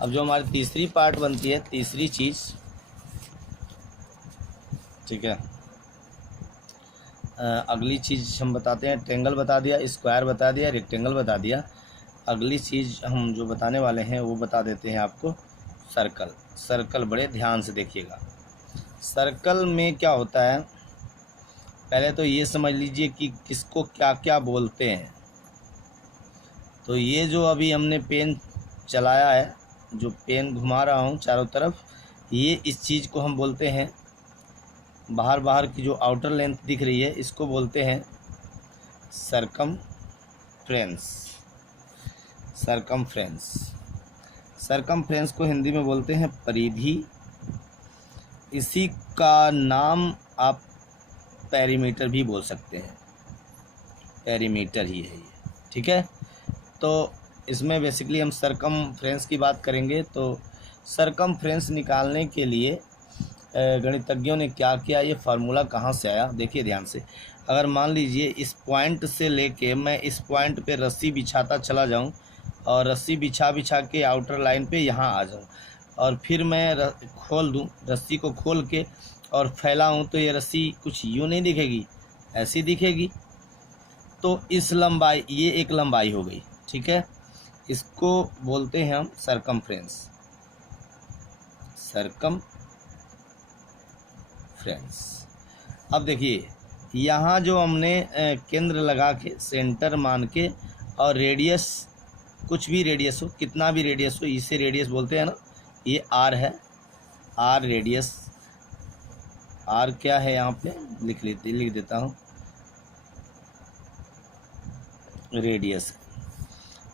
अब जो हमारी तीसरी पार्ट बनती है, तीसरी चीज़, ठीक है, अगली चीज़ हम बताते हैं, ट्रेंगल बता दिया, स्क्वायर बता दिया, रेक्टेंगल बता दिया। अगली चीज़ हम जो बताने वाले हैं वो बता देते हैं आपको सर्कल। सर्कल बड़े ध्यान से देखिएगा। सर्कल में क्या होता है, पहले तो ये समझ लीजिए कि किसको क्या क्या बोलते हैं। तो ये जो अभी हमने पेन चलाया है, जो पेन घुमा रहा हूँ चारों तरफ, ये इस चीज़ को हम बोलते हैं, बाहर बाहर की जो आउटर लेंथ दिख रही है इसको बोलते हैं सरकमफ्रेंस। सरकमफ्रेंस, सरकमफ्रेंस को हिंदी में बोलते हैं परिधि। इसी का नाम आप पेरीमीटर भी बोल सकते हैं, पेरीमीटर ही है ये, ठीक है। तो इसमें बेसिकली हम सरकमफ्रेंस की बात करेंगे। तो सरकमफ्रेंस निकालने के लिए गणितज्ञों ने क्या किया, ये फार्मूला कहाँ से आया, देखिए ध्यान से। अगर मान लीजिए इस पॉइंट से लेके मैं इस पॉइंट पे रस्सी बिछाता चला जाऊं और रस्सी बिछा बिछा के आउटर लाइन पे यहाँ आ जाऊं और फिर मैं खोल दूं, रस्सी को खोल के और फैलाऊं, तो ये रस्सी कुछ यूँ नहीं दिखेगी, ऐसी दिखेगी। तो इस लंबाई, ये एक लंबाई हो गई, ठीक है। इसको बोलते हैं हम सरकमफ्रेंस, सरकमफ्रेंस। अब देखिए यहाँ जो हमने केंद्र लगा के, सेंटर मान के, और रेडियस, कुछ भी रेडियस हो, कितना भी रेडियस हो, इसे रेडियस बोलते हैं ना। ये आर है, आर रेडियस, आर क्या है यहाँ पे लिख देता हूँ, रेडियस।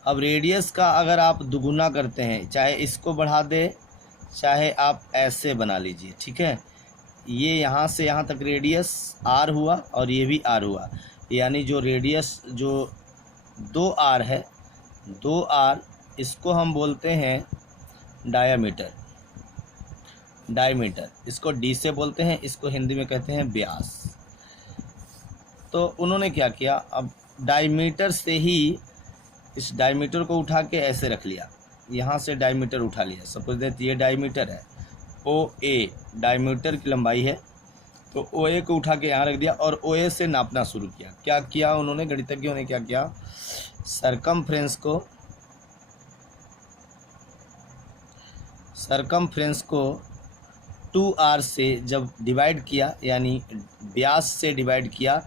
अब रेडियस का अगर आप दुगुना करते हैं, चाहे इसको बढ़ा दे, चाहे आप ऐसे बना लीजिए, ठीक है। ये यहाँ से यहाँ तक रेडियस आर हुआ और ये भी आर हुआ, यानी जो रेडियस जो 2r है, 2r, इसको हम बोलते हैं डायामीटर। डायमीटर इसको डी से बोलते हैं, इसको हिंदी में कहते हैं व्यास। तो उन्होंने क्या किया, अब डायमीटर से ही इस डायमीटर को उठा के ऐसे रख लिया, यहाँ से डायमीटर उठा लिया। सपोज दैट ये डायमीटर है, ओ ए डायमीटर की लंबाई है, तो ओ ए को उठा के यहाँ रख दिया और ओ ए से नापना शुरू किया। क्या किया उन्होंने, गणितज्ञों ने क्या किया, सरकमफ्रेंस को 2r से जब डिवाइड किया, यानी व्यास से डिवाइड किया,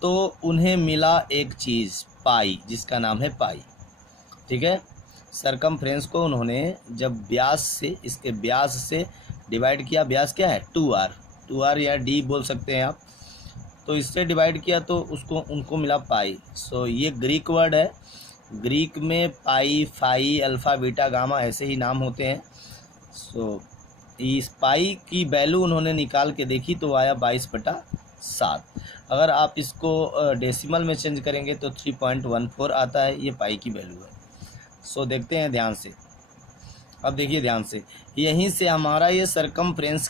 तो उन्हें मिला एक चीज़ पाई, जिसका नाम है पाई, ठीक है। सरकमफ्रेंस को उन्होंने जब व्यास से, इसके व्यास से डिवाइड किया, व्यास क्या है 2r, 2r या d बोल सकते हैं आप, तो इससे डिवाइड किया तो उसको उनको मिला पाई। सो ये ग्रीक वर्ड है, ग्रीक में पाई, फाई, अल्फ़ा, बीटा, गामा ऐसे ही नाम होते हैं। सो इस पाई की वैल्यू उन्होंने निकाल के देखी तो आया 22/7। अगर आप इसको डेसिमल में चेंज करेंगे तो 3.14 आता है, ये पाई की वैल्यू है। सो देखते हैं ध्यान से। अब देखिए ध्यान से, यहीं से हमारा ये सरकमफ्रेंस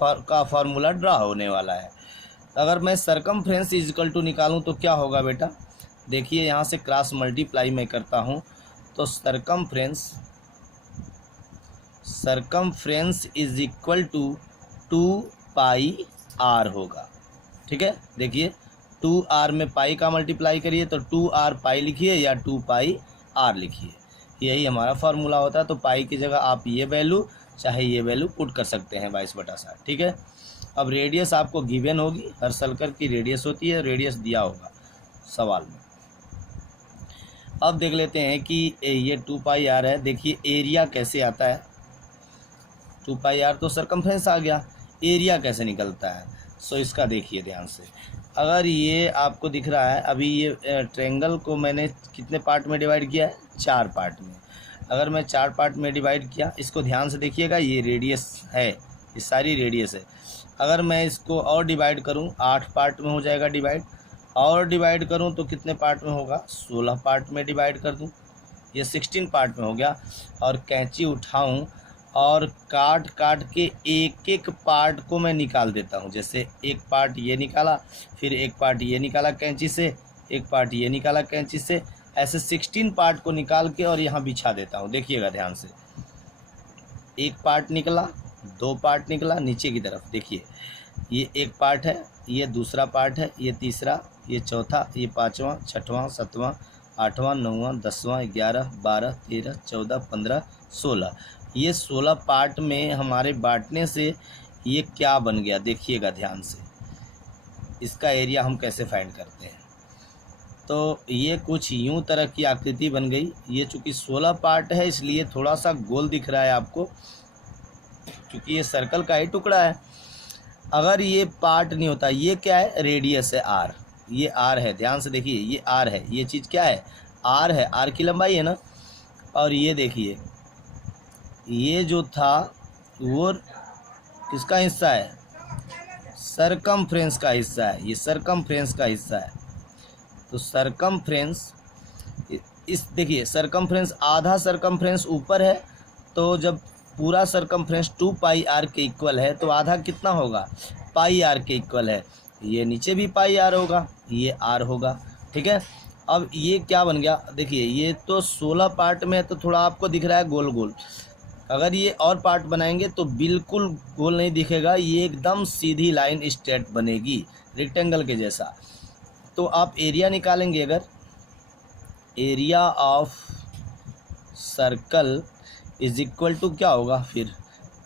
का फार्मूला ड्रा होने वाला है। अगर मैं सरकमफ्रेंस इज इक्वल टू निकालूं तो क्या होगा बेटा, देखिए यहाँ से क्रॉस मल्टीप्लाई मैं करता हूँ, तो circumference is equal to 2πr होगा, ठीक है। देखिए 2r में पाई का मल्टीप्लाई करिए तो 2r पाई लिखिए या 2πr लिखिए, यही हमारा फार्मूला होता है। तो पाई की जगह आप ये वैल्यू चाहे ये वैल्यू पुट कर सकते हैं 22/7, ठीक है। अब रेडियस आपको गिवन होगी, हर सर्कल की रेडियस होती है, रेडियस दिया होगा सवाल में। अब देख लेते हैं कि ये 2πr है। देखिए एरिया कैसे आता है, 2πr तो सरकमफ्रेंस आ गया, एरिया कैसे निकलता है। सो इसका देखिए ध्यान से, अगर ये आपको दिख रहा है, अभी ये ट्रायंगल को मैंने कितने पार्ट में डिवाइड किया है, 4 पार्ट में। अगर मैं 4 पार्ट में डिवाइड किया, इसको ध्यान से देखिएगा, ये रेडियस है, ये सारी रेडियस है। अगर मैं इसको और डिवाइड करूं, 8 पार्ट में हो जाएगा डिवाइड, और डिवाइड करूं तो कितने पार्ट में होगा, 16 पार्ट में डिवाइड कर दूं, ये 16 पार्ट में हो गया। और कैंची उठाऊं और काट काट के एक एक पार्ट को मैं निकाल देता हूं। जैसे एक पार्ट ये निकाला, फिर एक पार्ट ये निकाला कैंची से, एक पार्ट ये निकाला कैंची से, ऐसे 16 पार्ट को निकाल के और यहाँ बिछा देता हूँ। देखिएगा ध्यान से, एक पार्ट निकला, दो पार्ट निकला नीचे की तरफ, देखिए ये एक पार्ट है, ये दूसरा पार्ट है, ये तीसरा, ये चौथा, ये पाँचवा, छठवां, सातवां, आठवां, नौवां, 10वां, 11, 12, 13, 14, 15, 16, ये 16 पार्ट में हमारे बांटने से ये क्या बन गया देखिएगा ध्यान से। इसका एरिया हम कैसे फाइंड करते हैं, तो ये कुछ यूं तरह की आकृति बन गई। ये चूँकि 16 पार्ट है इसलिए थोड़ा सा गोल दिख रहा है आपको, क्योंकि ये सर्कल का ही टुकड़ा है। अगर ये पार्ट नहीं होता, ये क्या है, रेडियस है आर, ये आर है, ध्यान से देखिए ये आर है, ये चीज़ क्या है, आर है, आर की लंबाई है ना। और ये देखिए ये जो था वो किसका हिस्सा है, सरकमफ्रेंस का हिस्सा है, ये सरकमफ्रेंस का हिस्सा है। तो सरकमफ्रेंस, इस देखिए सरकमफ्रेंस, आधा सरकमफ्रेंस ऊपर है, तो जब पूरा सरकमफ्रेंस 2 पाई आर के इक्वल है तो आधा कितना होगा, पाई आर के इक्वल है। ये नीचे भी पाई आर होगा, ये आर होगा, ठीक है। अब ये क्या बन गया, देखिए ये तो 16 पार्ट में है तो थोड़ा आपको दिख रहा है गोल गोल, अगर ये और पार्ट बनाएंगे तो बिल्कुल गोल नहीं दिखेगा, ये एकदम सीधी लाइन स्ट्रेट बनेगी रेक्टेंगल के जैसा। तो आप एरिया निकालेंगे, अगर area of circle is equal to क्या होगा, फिर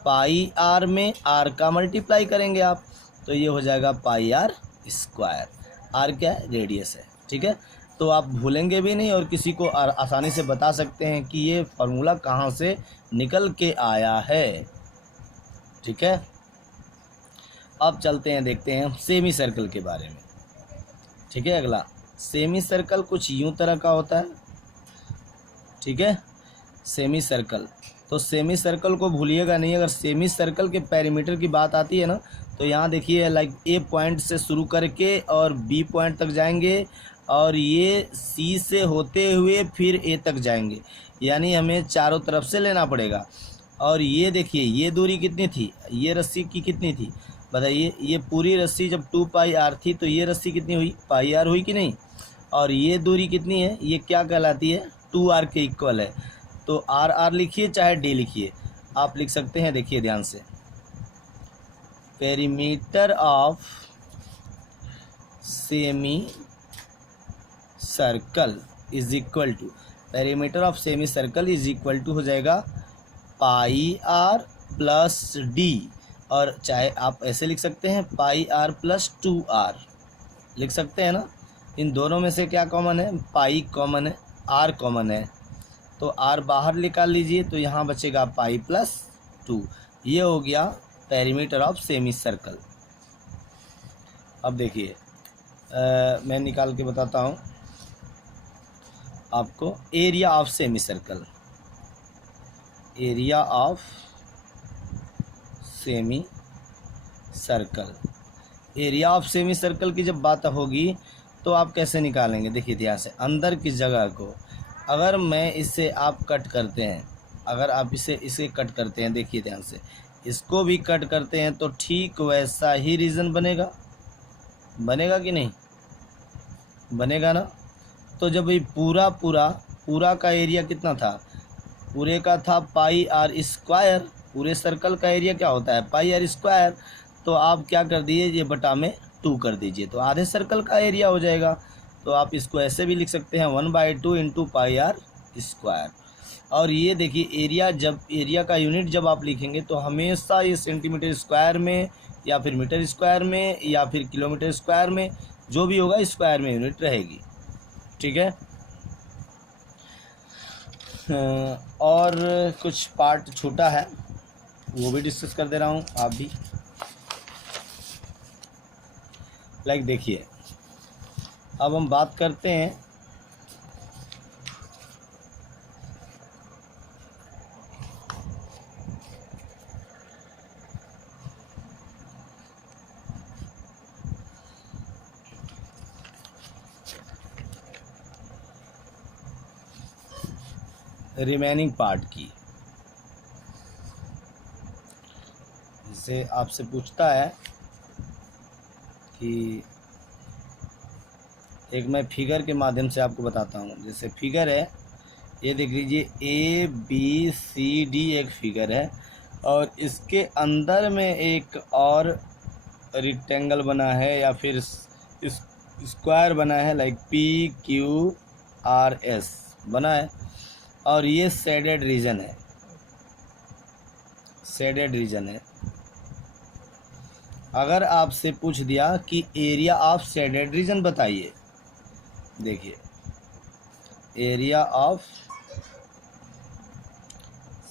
पाई आर में आर का मल्टीप्लाई करेंगे आप, तो ये हो जाएगा पाई आर स्क्वायर। आर क्या है, रेडियस है, ठीक है। तो आप भूलेंगे भी नहीं और किसी को आसानी से बता सकते हैं कि ये फार्मूला कहाँ से निकल के आया है, ठीक है। अब चलते हैं, देखते हैं सेमी सर्कल के बारे में, ठीक है। अगला सेमी सर्कल कुछ यूं तरह का होता है, ठीक है। सेमी सर्कल, तो सेमी सर्कल को भूलिएगा नहीं। अगर सेमी सर्कल के पेरीमीटर की बात आती है ना, तो यहाँ देखिए लाइक ए पॉइंट से शुरू करके और बी पॉइंट तक जाएंगे और ये सी से होते हुए फिर ए तक जाएंगे, यानी हमें चारों तरफ से लेना पड़ेगा। और ये देखिए ये दूरी कितनी थी, ये रस्सी की कितनी थी बताइए, ये पूरी रस्सी जब 2 पाई आर थी तो ये रस्सी कितनी हुई, पाई आर हुई कि नहीं। और ये दूरी कितनी है, ये क्या कहलाती है, 2 आर के इक्वल है। तो आर आर लिखिए चाहे डी लिखिए, आप लिख सकते हैं। देखिए ध्यान से, perimeter of semi circle is equal to, perimeter of semi circle is equal to हो जाएगा पाई आर प्लस डी, और चाहे आप ऐसे लिख सकते हैं पाई आर प्लस 2 आर लिख सकते हैं ना। इन दोनों में से क्या कॉमन है, पाई कॉमन है, आर कॉमन है, तो आर बाहर निकाल लीजिए तो यहाँ बचेगा पाई प्लस 2। ये हो गया पेरीमीटर ऑफ सेमी सर्कल। अब देखिए मैं निकाल के बताता हूँ आपको, area of semi circle, area of semi circle, area of semi circle की जब बात होगी तो आप कैसे निकालेंगे, देखिए ध्यान से। अंदर की जगह को अगर मैं इससे आप कट करते हैं, अगर आप इसे कट करते हैं, देखिए ध्यान से, इसको भी कट करते हैं तो ठीक वैसा ही रीजन बनेगा, बनेगा कि नहीं, बनेगा ना। तो जब ये पूरा का एरिया कितना था, पूरे का था पाई आर स्क्वायर, पूरे सर्कल का एरिया क्या होता है, पाई आर स्क्वायर। तो आप क्या कर दीजिए, ये बटा में 2 कर दीजिए तो आधे सर्कल का एरिया हो जाएगा। तो आप इसको ऐसे भी लिख सकते हैं 1/2 इंटू पाई आर स्क्वायर। और ये देखिए एरिया, जब एरिया का यूनिट जब आप लिखेंगे तो हमेशा ये सेंटीमीटर स्क्वायर में या फिर मीटर स्क्वायर में या फिर किलोमीटर स्क्वायर में, जो भी होगा स्क्वायर में यूनिट रहेगी, ठीक है। और कुछ पार्ट छोटा है वो भी डिस्कस कर दे रहा हूँ, आप भी लाइक देखिए। अब हम बात करते हैं रिमेनिंग पार्ट की। जैसे आपसे पूछता है कि एक मैं फिगर के माध्यम से आपको बताता हूँ। जैसे फिगर है, ये देख लीजिए, ए बी सी डी एक फिगर है, और इसके अंदर में एक और रेक्टेंगल बना है या फिर स्क्वायर बना है, लाइक PQRS बना है, और ये शेडेड रीजन है, शेडेड रीजन है। अगर आपसे पूछ दिया कि एरिया ऑफ शेडेड रीजन बताइए, देखिए एरिया ऑफ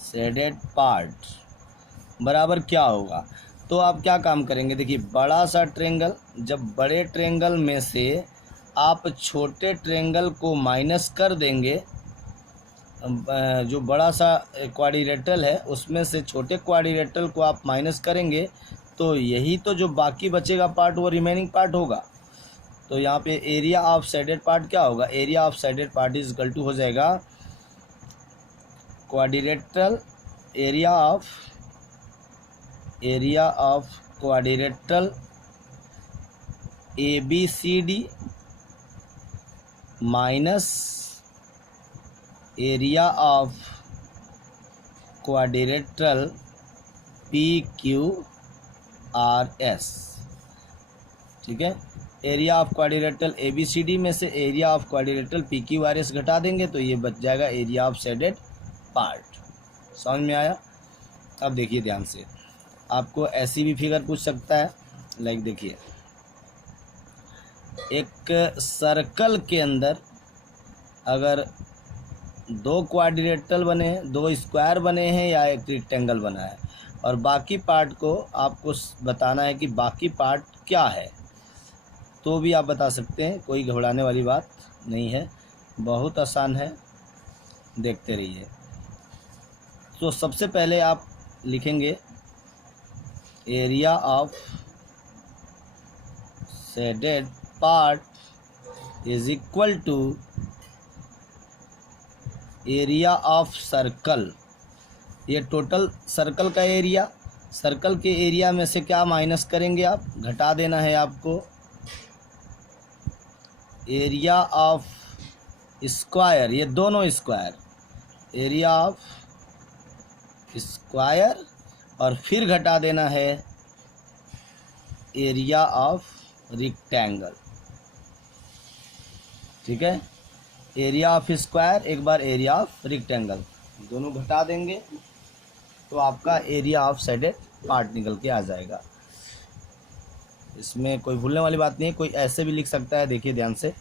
शेडेड पार्ट बराबर क्या होगा, तो आप क्या काम करेंगे, देखिए बड़ा सा ट्रेंगल, जब बड़े ट्रेंगल में से आप छोटे ट्रेंगल को माइनस कर देंगे, जो बड़ा सा क्वाड्रिलेटरल है उसमें से छोटे क्वाड्रिलेटरल को आप माइनस करेंगे, तो यही तो जो बाकी बचेगा पार्ट वो रिमेनिंग पार्ट होगा। तो यहाँ पे एरिया ऑफ शेडेड पार्ट क्या होगा, area of shaded part is equal to हो जाएगा quadrilateral area of quadrilateral ABCD minus area of quadrilateral PQRS। ठीक है, एरिया ऑफ क्वाड्रिलेटरल ABCD में से एरिया ऑफ क्वाड्रिलेटरल PQRS घटा देंगे तो ये बच जाएगा एरिया ऑफ शेडेड पार्ट। समझ में आया? अब देखिए ध्यान से, आपको ऐसी भी फिगर पूछ सकता है, लाइक देखिए एक सर्कल के अंदर अगर दो क्वाड्रिलेटरल बने हैं, दो स्क्वायर बने हैं या एक रेक्टेंगल बना है, और बाकी पार्ट को आपको बताना है कि बाकी पार्ट क्या है, तो भी आप बता सकते हैं, कोई घबराने वाली बात नहीं है, बहुत आसान है, देखते रहिए। तो सबसे पहले आप लिखेंगे area of shaded part is equal to area of circle, ये टोटल सर्कल का एरिया, सर्कल के एरिया में से क्या माइनस करेंगे आप, घटा देना है आपको एरिया ऑफ स्क्वायर, ये दोनों स्क्वायर, एरिया ऑफ स्क्वायर, और फिर घटा देना है एरिया ऑफ रेक्टेंगल। ठीक है, एरिया ऑफ स्क्वायर एक बार एरिया ऑफ रेक्टेंगल, दोनों घटा देंगे तो आपका एरिया ऑफ शेडेड पार्ट निकल के आ जाएगा। इसमें कोई भूलने वाली बात नहीं है, कोई ऐसे भी लिख सकता है, देखिए ध्यान से,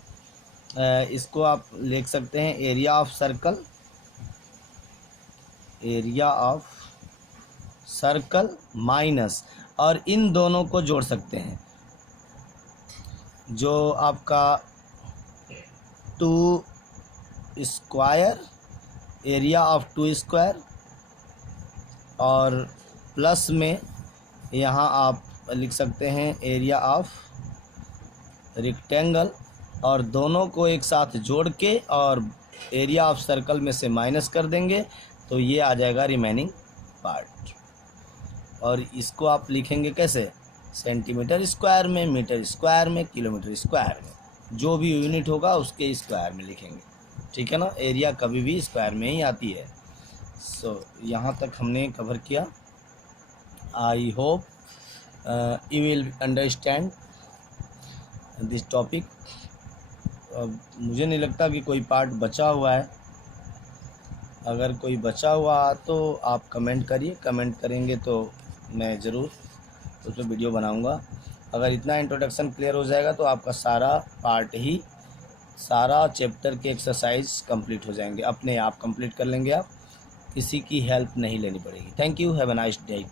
इसको आप लिख सकते हैं area of circle, area of circle minus, और इन दोनों को जोड़ सकते हैं, जो आपका 2 स्क्वायर, एरिया ऑफ 2 स्क्वायर, और प्लस में यहाँ आप लिख सकते हैं एरिया ऑफ रेक्टेंगल, और दोनों को एक साथ जोड़ के और एरिया ऑफ सर्कल में से माइनस कर देंगे तो ये आ जाएगा रिमेनिंग पार्ट। और इसको आप लिखेंगे कैसे, सेंटीमीटर स्क्वायर में, मीटर स्क्वायर में, किलोमीटर स्क्वायर में, जो भी यूनिट होगा उसके स्क्वायर में लिखेंगे। ठीक है ना, एरिया कभी भी स्क्वायर में ही आती है। सो यहाँ तक हमने कवर किया। I hope you will understand this topic. अब मुझे नहीं लगता कि कोई पार्ट बचा हुआ है, अगर कोई बचा हुआ तो आप कमेंट करिए, कमेंट करेंगे तो मैं ज़रूर उस पर वीडियो बनाऊंगा। अगर इतना इंट्रोडक्शन क्लियर हो जाएगा तो आपका सारा पार्ट ही, सारा चैप्टर के एक्सरसाइज कंप्लीट हो जाएंगे, अपने आप कंप्लीट कर लेंगे आप, किसी की हेल्प नहीं लेनी पड़ेगी। Thank you, have a nice day.